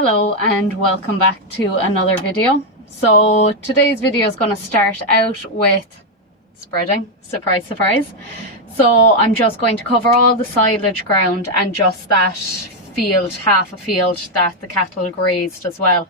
Hello and welcome back to another video. So today's video is going to start out with spreading, surprise surprise. So I'm just going to cover all the silage ground and just that field, half a field that the cattle grazed as well,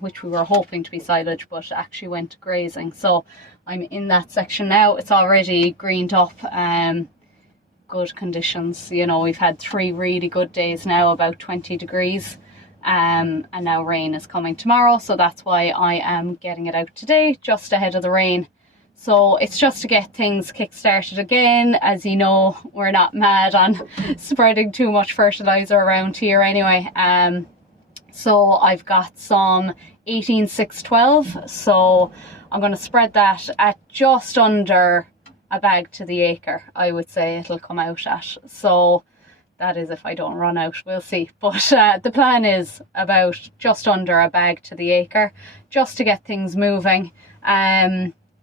which we were hoping to be silage but actually went to grazing. So I'm in that section now. It's already greened up, good conditions. You know, we've had 3 really good days now, about 20 degrees. And now rain is coming tomorrow, so that's why I am getting it out today, just ahead of the rain. So it's just to get things kick-started again. As you know, we're not mad on spreading too much fertilizer around here anyway. So I've got some 18612, so I'm going to spread that at just under a bag to the acre, I would say it'll come out at. So that is if I don't run out, we'll see. But the plan is about just under a bag to the acre, just to get things moving.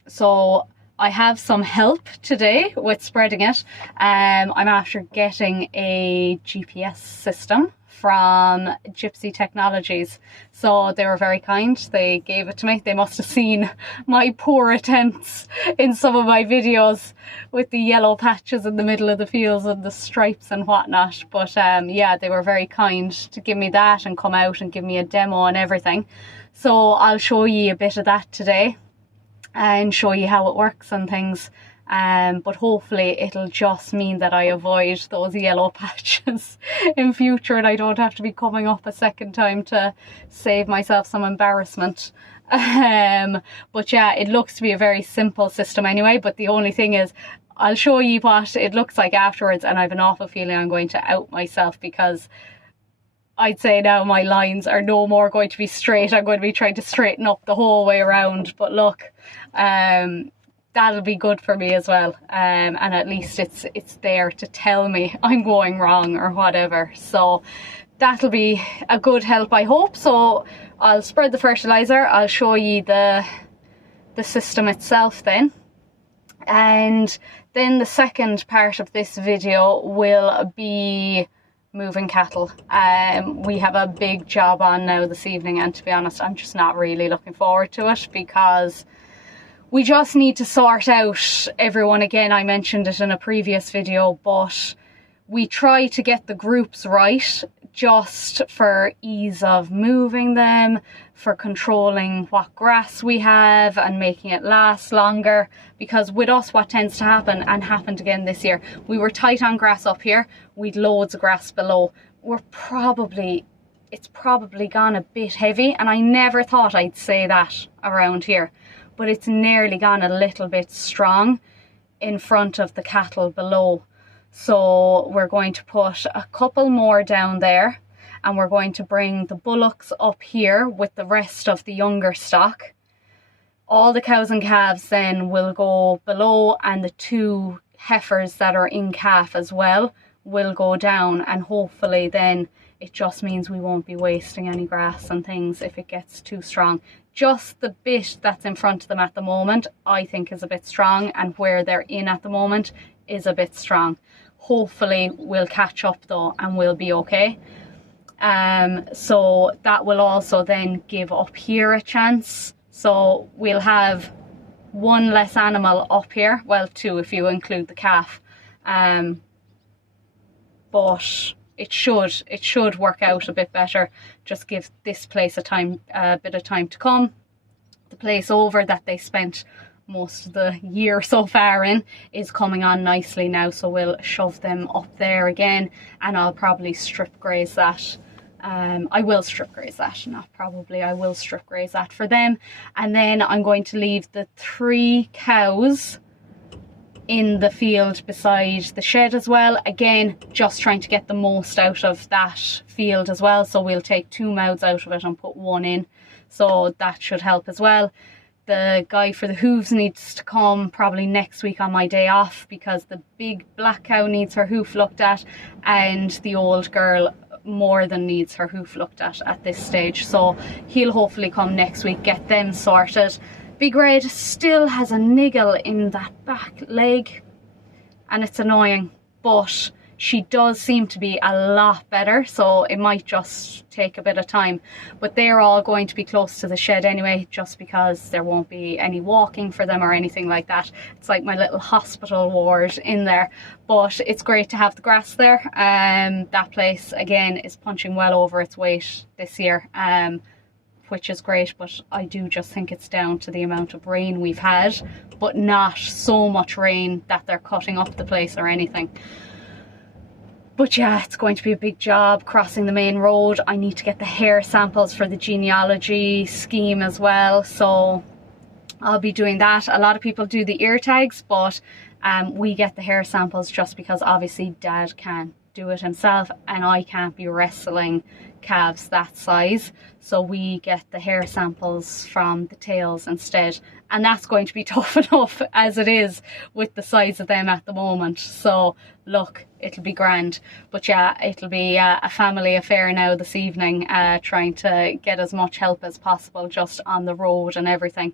So I have some help today with spreading it. I'm after getting a GPS system from Gypsy Technologies. So they were very kind. They gave it to me. They must have seen my poor attempts in some of my videos with the yellow patches in the middle of the fields and the stripes and whatnot. But yeah, they were very kind to give me that and come out and give me a demo and everything. So I'll show you a bit of that today and show you how it works and things. But hopefully it'll just mean that I avoid those yellow patches in future and I don't have to be coming up a second time to save myself some embarrassment. But yeah, it looks to be a very simple system anyway, but the only thing is I'll show you what it looks like afterwards, and I have an awful feeling I'm going to out myself because I'd say now my lines are no more going to be straight. I'm going to be trying to straighten up the whole way around, but look, that'll be good for me as well, and at least it's there to tell me I'm going wrong or whatever. So that'll be a good help, I hope. So I'll spread the fertilizer, I'll show you the system itself then, and then the second part of this video will be moving cattle. We have a big job on now this evening, and to be honest I'm just not really looking forward to it because we just need to sort out everyone again. I mentioned it in a previous video, but we try to get the groups right just for ease of moving them, for controlling what grass we have and making it last longer. Because with us, what tends to happen, and happened again this year, we were tight on grass up here, we'd loads of grass below. It's probably gone a bit heavy, and I never thought I'd say that around here, but it's nearly gone a little bit strong in front of the cattle below. So we're going to put a couple more down there, and we're going to bring the bullocks up here with the rest of the younger stock. All the cows and calves then will go below, and the 2 heifers that are in calf as well will go down, and hopefully then it just means we won't be wasting any grass and things if it gets too strong. Just the bit that's in front of them at the moment I think is a bit strong, and where they're in at the moment is a bit strong. Hopefully we'll catch up though and we'll be okay. So that will also then give up here a chance. So we'll have 1 less animal up here, well 2 if you include the calf, but it should work out a bit better. Just give this place a bit of time to come. The place over that they spent most of the year so far in is coming on nicely now, so we'll shove them up there again, and I'll probably strip graze that. I will strip graze that, not probably, I will strip graze that for them. And then I'm going to leave the 3 cows in the field beside the shed as well. Again, just trying to get the most out of that field as well. So we'll take 2 mouths out of it and put 1 in. So that should help as well. The guy for the hooves needs to come probably next week on my day off, because the big black cow needs her hoof looked at, and the old girl more than needs her hoof looked at this stage. So he'll hopefully come next week, get them sorted. Big Red still has a niggle in that back leg and it's annoying, but She does seem to be a lot better, so it might just take a bit of time. But they're all going to be close to the shed anyway, just because there won't be any walking for them or anything like that. It's like my little hospital ward in there. But it's great to have the grass there. That place, again, is punching well over its weight this year, which is great. But I do just think it's down to the amount of rain we've had, but not so much rain that they're cutting up the place or anything. But yeah, it's going to be a big job crossing the main road. I need to get the hair samples for the genealogy scheme as well, so I'll be doing that. A lot of people do the ear tags, but we get the hair samples just because obviously Dad can't do it himself and I can't be wrestling calves that size, so we get the hair samples from the tails instead, and that's going to be tough enough as it is with the size of them at the moment. So look, it'll be grand. But yeah, it'll be a family affair now this evening, trying to get as much help as possible just on the road and everything.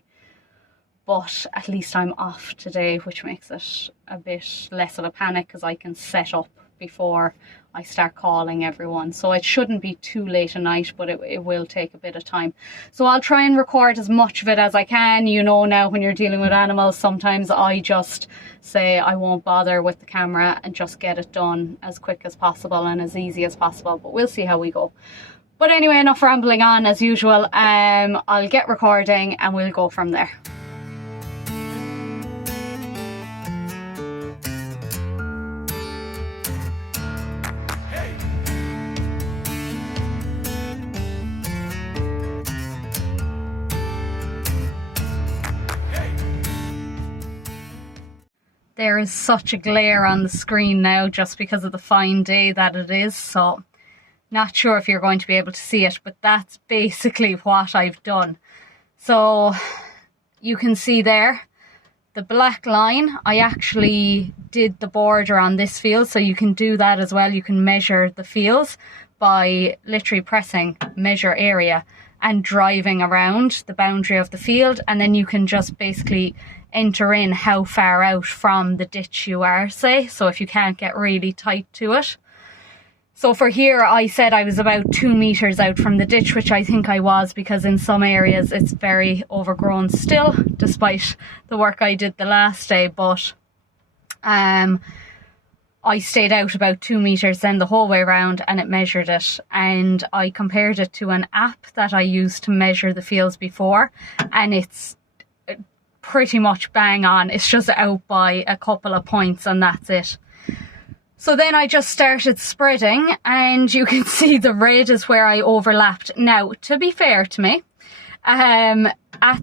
But at least I'm off today, which makes it a bit less of a panic because I can set up before I start calling everyone. So it shouldn't be too late at night, but it will take a bit of time. So I'll try and record as much of it as I can. You know, now when you're dealing with animals, sometimes I just say I won't bother with the camera and just get it done as quick as possible and as easy as possible. But we'll see how we go. But anyway, enough rambling on as usual. I'll get recording and we'll go from there. There is such a glare on the screen now just because of the fine day that it is, so not sure if you're going to be able to see it, but that's basically what I've done. So you can see there the black line. I actually did the border on this field, so you can do that as well. You can measure the fields by literally pressing measure area and driving around the boundary of the field, and then you can just basically enter in how far out from the ditch you are, say, so if you can't get really tight to it. So for here I said I was about 2 meters out from the ditch, which I think I was, because in some areas it's very overgrown still despite the work I did the last day. But I stayed out about 2 meters then the whole way around, and it measured it, and I compared it to an app that I used to measure the fields before, and it's pretty much bang on. It's just out by a couple of points and that's it. So then I just started spreading, and you can see the red is where I overlapped. Now, to be fair to me, at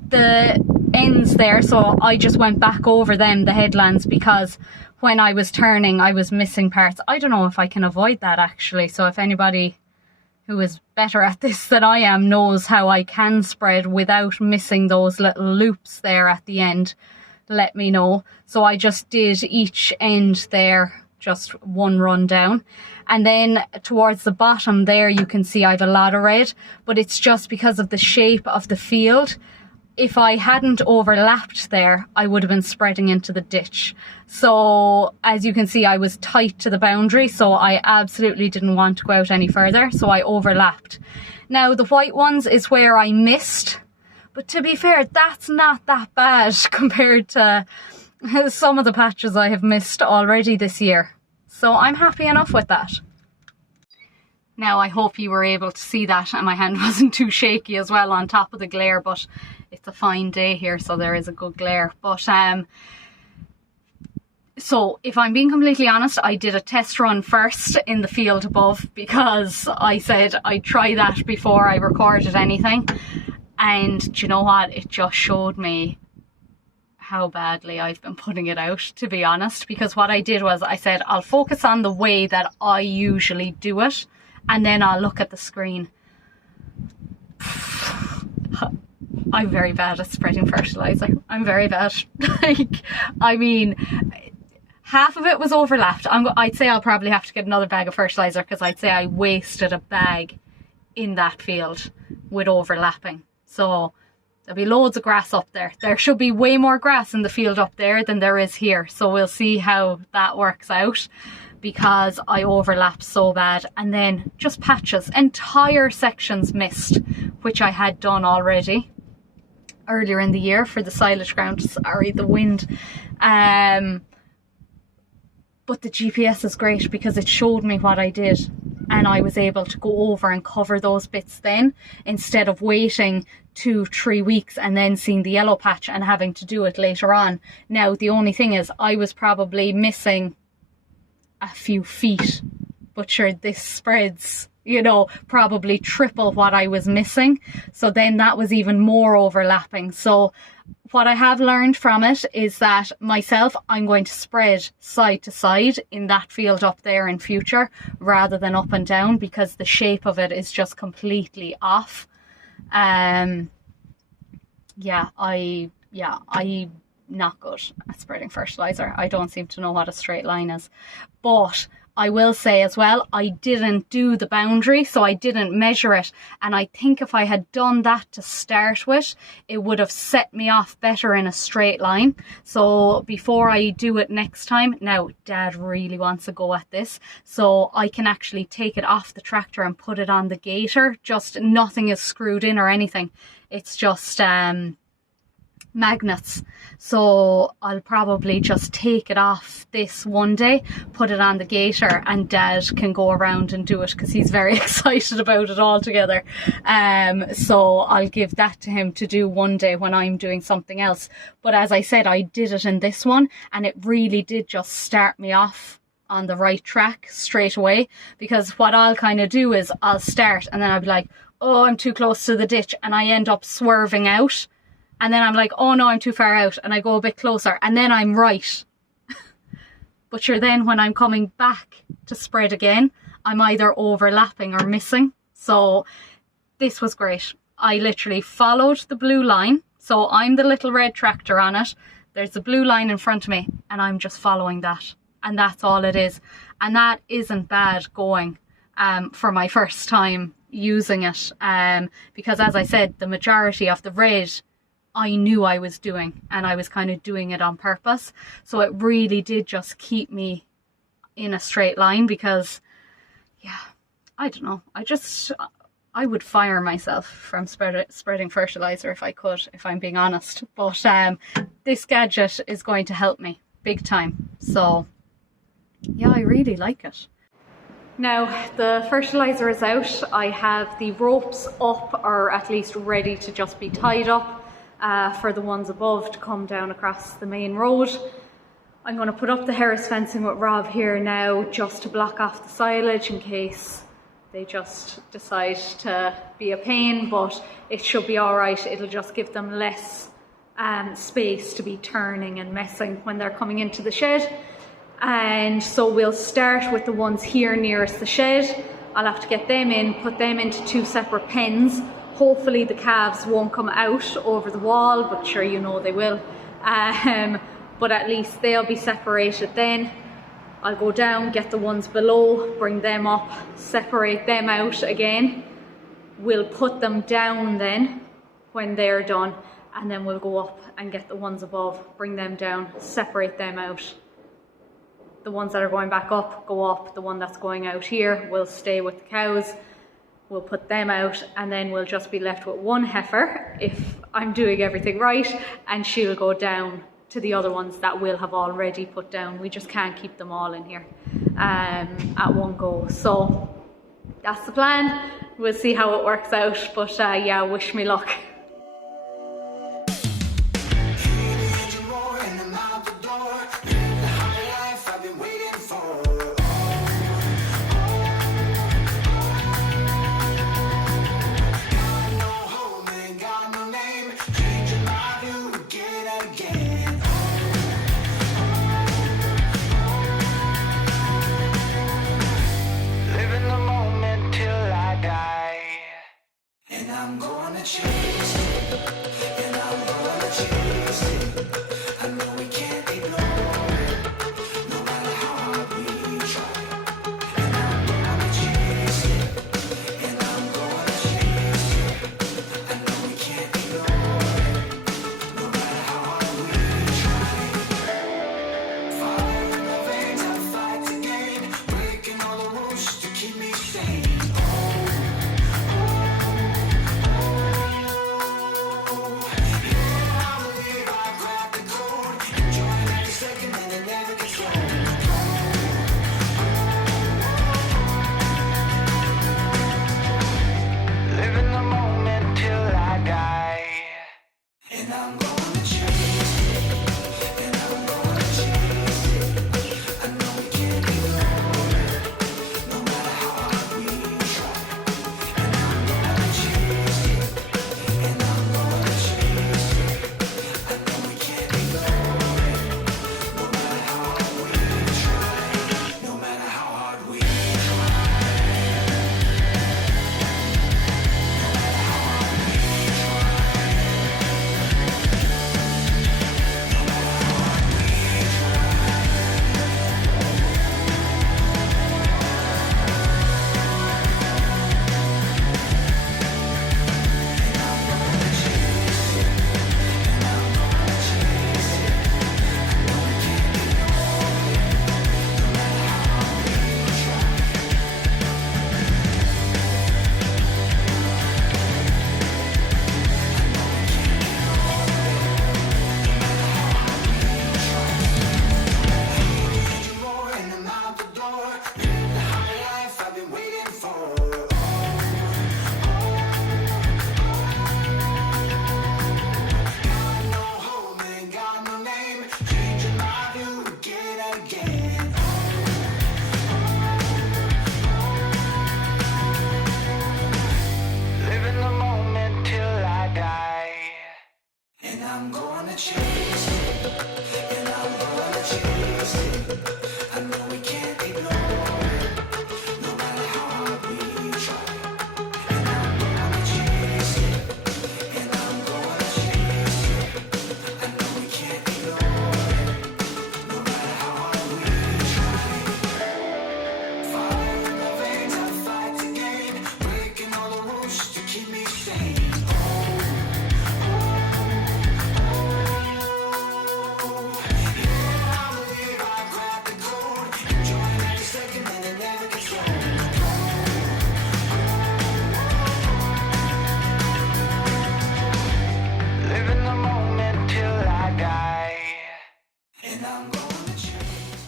the ends there, so I just went back over them, the headlands, because when I was turning I was missing parts. I don't know if I can avoid that actually, so if anybody who is better at this than I am knows how I can spread without missing those little loops there at the end, let me know. So I just did each end there, just one run down, and then towards the bottom there you can see I have a lot of red, but it's just because of the shape of the field. If I hadn't overlapped there, I would have been spreading into the ditch. So as you can see, I was tight to the boundary, so I absolutely didn't want to go out any further, so I overlapped. Now the white ones is where I missed, but to be fair, that's not that bad compared to some of the patches I have missed already this year. So I'm happy enough with that. Now I hope you were able to see that and my hand wasn't too shaky as well on top of the glare, but it's a fine day here, so there is a good glare. But so if I'm being completely honest, I did a test run first in the field above because I said I'd try that before I recorded anything, and do you know what, it just showed me how badly I've been putting it out, to be honest. Because what I did was I said I'll focus on the way that I usually do it, and then I'll look at the screen. I'm very bad at spreading fertilizer. I'm very bad. Like, I mean, half of it was overlapped. I'd say I'll probably have to get another bag of fertilizer, because I'd say I wasted a bag in that field with overlapping. So there'll be loads of grass up there. There should be way more grass in the field up there than there is here. So we'll see how that works out. because I overlapped so bad, and then just patches, entire sections missed, which I had done already earlier in the year for the silage ground. Sorry, the wind. But the GPS is great because it showed me what I did, and I was able to go over and cover those bits then, instead of waiting 2-3 weeks and then seeing the yellow patch and having to do it later on. Now, the only thing is I was probably missing a few feet, but sure, this spreads, you know, probably triple what I was missing. So then that was even more overlapping. So what I have learned from it is that myself, I'm going to spread side to side in that field up there in future, rather than up and down, because the shape of it is just completely off. I'm not good at spreading fertilizer. I don't seem to know what a straight line is. But I will say as well, I didn't do the boundary, so I didn't measure it. And I think if I had done that to start with, it would have set me off better in a straight line. So before I do it next time, now Dad really wants to go at this, so I can actually take it off the tractor and put it on the gator. Just nothing is screwed in or anything. It's just magnets. So I'll probably just take it off this one day, put it on the gator, and Dad can go around and do it because he's very excited about it altogether. So I'll give that to him to do one day when I'm doing something else. But as I said, I did it in this one, and it really did just start me off on the right track straight away, because what I'll kind of do is I'll start and then I'll be like, oh, I'm too close to the ditch, and I end up swerving out. And then I'm like, oh no, I'm too far out, and I go a bit closer, and then I'm right. But sure, then when I'm coming back to spread again, I'm either overlapping or missing. So this was great. I literally followed the blue line. So I'm the little red tractor on it. There's a blue line in front of me, and I'm just following that. And that's all it is. And that isn't bad going for my first time using it. Because as I said, the majority of the red I knew I was doing, and I was kind of doing it on purpose. So it really did just keep me in a straight line, because yeah, I don't know, I would fire myself from spreading fertilizer if I could, if I'm being honest. But this gadget is going to help me big time. So yeah, I really like it. Now the fertilizer is out. I have the ropes up, or at least ready to just be tied up. For the ones above to come down across the main road. I'm going to put up the Harris fencing with Rob here now, just to block off the silage in case they just decide to be a pain, but it should be alright. It'll just give them less space to be turning and messing when they're coming into the shed. And so we'll start with the ones here nearest the shed. I'll have to get them in, put them into 2 separate pens. Hopefully the calves won't come out over the wall, but sure, you know they will. But at least they'll be separated then. I'll go down, get the ones below, bring them up, separate them out again. We'll put them down then when they're done, and then we'll go up and get the ones above, bring them down, separate them out. The ones that are going back up, go up. The one that's going out here will stay with the cows. We'll put them out, and then we'll just be left with one heifer, if I'm doing everything right, and she'll go down to the other ones that we'll have already put down. We just can't keep them all in here at one go. So that's the plan. We'll see how it works out, but yeah, wish me luck.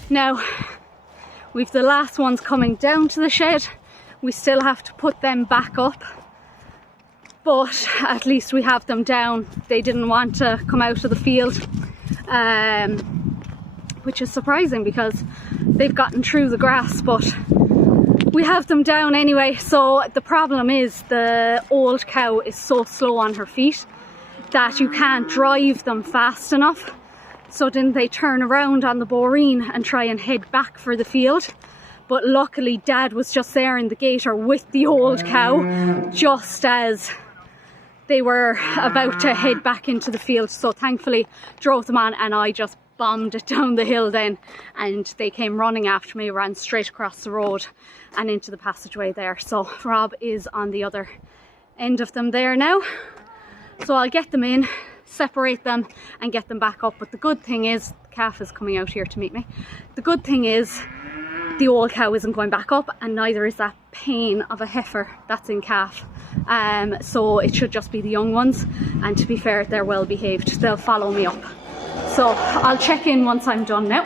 Now, we've the last ones coming down to the shed. We still have to put them back up, but at least we have them down. They didn't want to come out of the field, which is surprising because they've gotten through the grass, but we have them down anyway. So the problem is the old cow is so slow on her feet that you can't drive them fast enough. So then they turn around on the boreen and try and head back for the field. But luckily Dad was just there in the gator with the old cow just as they were about to head back into the field. So thankfully drove them on, and I just bombed it down the hill then, and they came running after me, ran straight across the road and into the passageway there. So Rob is on the other end of them there now. So I'll get them in, separate them and get them back up. But the good thing is, the calf is coming out here to meet me. The good thing is the old cow isn't going back up, and neither is that pain of a heifer that's in calf. So it should just be the young ones, and to be fair, they're well behaved. They'll follow me up. So I'll check in once I'm done now.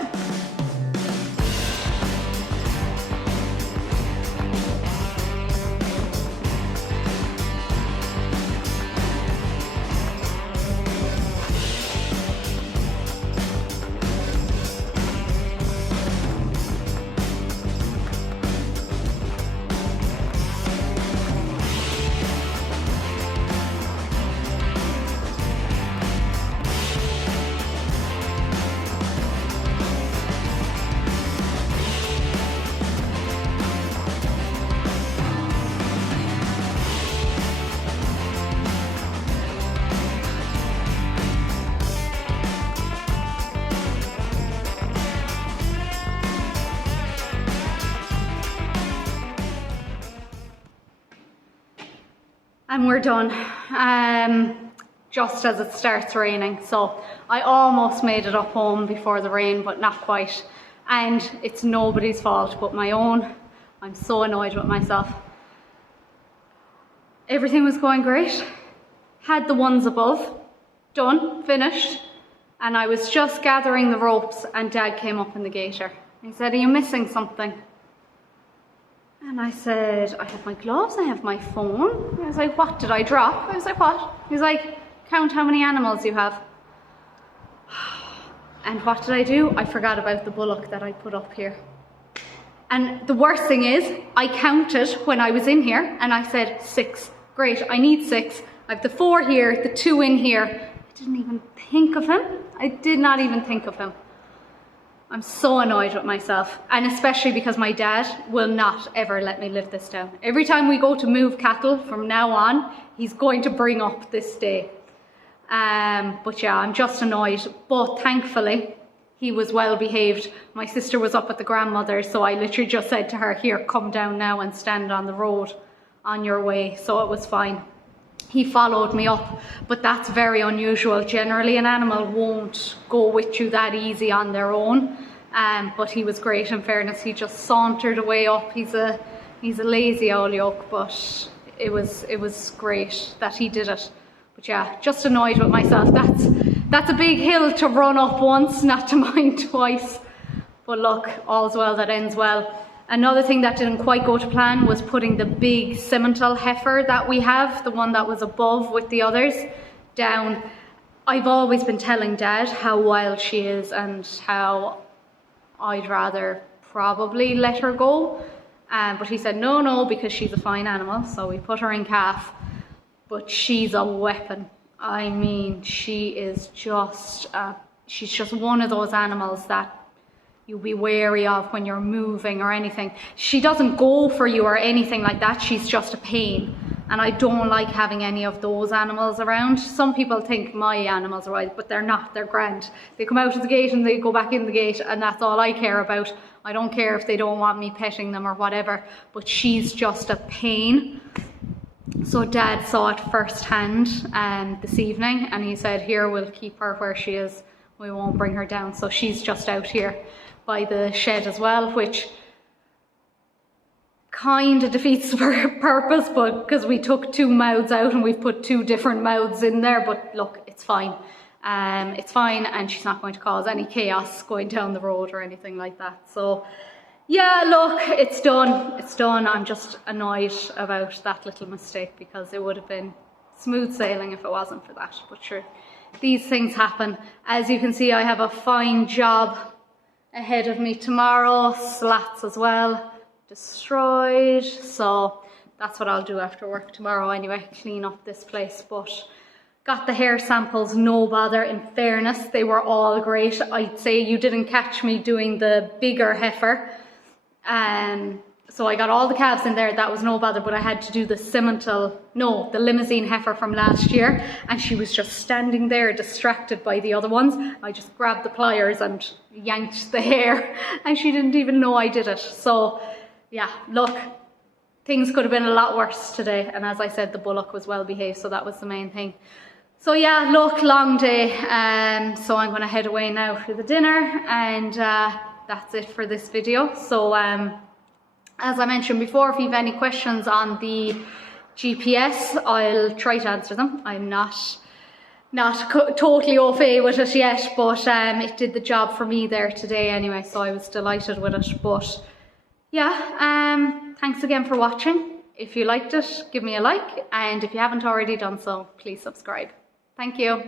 And we're done, just as it starts raining. So I almost made it up home before the rain, but not quite. And it's nobody's fault but my own. I'm so annoyed with myself. Everything was going great. Had the ones above, done, finished. And I was just gathering the ropes and Dad came up in the gator. He said, "Are you missing something?" And I said, "I have my gloves, I have my phone." I was like, "What did I drop?" I was like, "What?" He was like, "Count how many animals you have." And what did I do? I forgot about the bullock that I put up here. And the worst thing is, I counted when I was in here and I said 6. Great, I need 6. I have the 4 here, the 2 in here. I didn't even think of him. I did not even think of him. I'm so annoyed with myself, and especially because my dad will not ever let me live this down. Every time we go to move cattle from now on, he's going to bring up this day. But yeah, I'm just annoyed. But thankfully, he was well behaved. My sister was up at the grandmother's, so I literally just said to her, "Here, come down now and stand on the road on your way." So it was fine. He followed me up, but that's very unusual. Generally, an animal won't go with you that easy on their own. But he was great, in fairness. He just sauntered away up. He's a lazy old yoke, but it was great that he did it. But yeah, just annoyed with myself. That's a big hill to run up once, not to mind twice. But look, all's well that ends well. Another thing that didn't quite go to plan was putting the big Simmental heifer that we have, the one that was above with the others, down. I've always been telling Dad how wild she is and how I'd rather probably let her go. But he said no, because she's a fine animal. So we put her in calf. But she's a weapon. I mean, she's just one of those animals that you'll be wary of when you're moving or anything. She doesn't go for you or anything like that. She's just a pain. And I don't like having any of those animals around. Some people think my animals are wild, but they're not. They're grand. They come out of the gate and they go back in the gate, and that's all I care about. I don't care if they don't want me petting them or whatever, but she's just a pain. So Dad saw it firsthand this evening, and he said, "Here, we'll keep her where she is. We won't bring her down." So she's just out here by the shed as well, which kind of defeats the purpose, but because we took 2 mouths out and we've put 2 different mouths in there. But look, it's fine. It's fine, and she's not going to cause any chaos going down the road or anything like that. So yeah, look, it's done. It's done. I'm just annoyed about that little mistake because it would have been smooth sailing if it wasn't for that. But sure, these things happen. As you can see, I have a fine job ahead of me tomorrow. Slats as well, destroyed. So that's what I'll do after work tomorrow anyway, clean up this place. But got the hair samples, no bother. In fairness, they were all great. I'd say you didn't catch me doing the bigger heifer. So I got all the calves in there, that was no bother, but I had to do the the limousine heifer from last year, and she was just standing there distracted by the other ones. I just grabbed the pliers and yanked the hair, and she didn't even know I did it. So yeah, look, things could have been a lot worse today, and as I said, the bullock was well behaved, so that was the main thing. So yeah, look, long day, so I'm going to head away now for the dinner, and that's it for this video. So as I mentioned before, if you have any questions on the GPS, I'll try to answer them. I'm not totally au fait with it yet, but it did the job for me there today anyway, so I was delighted with it. But yeah, thanks again for watching. If you liked it, give me a like, and if you haven't already done so, please subscribe. Thank you.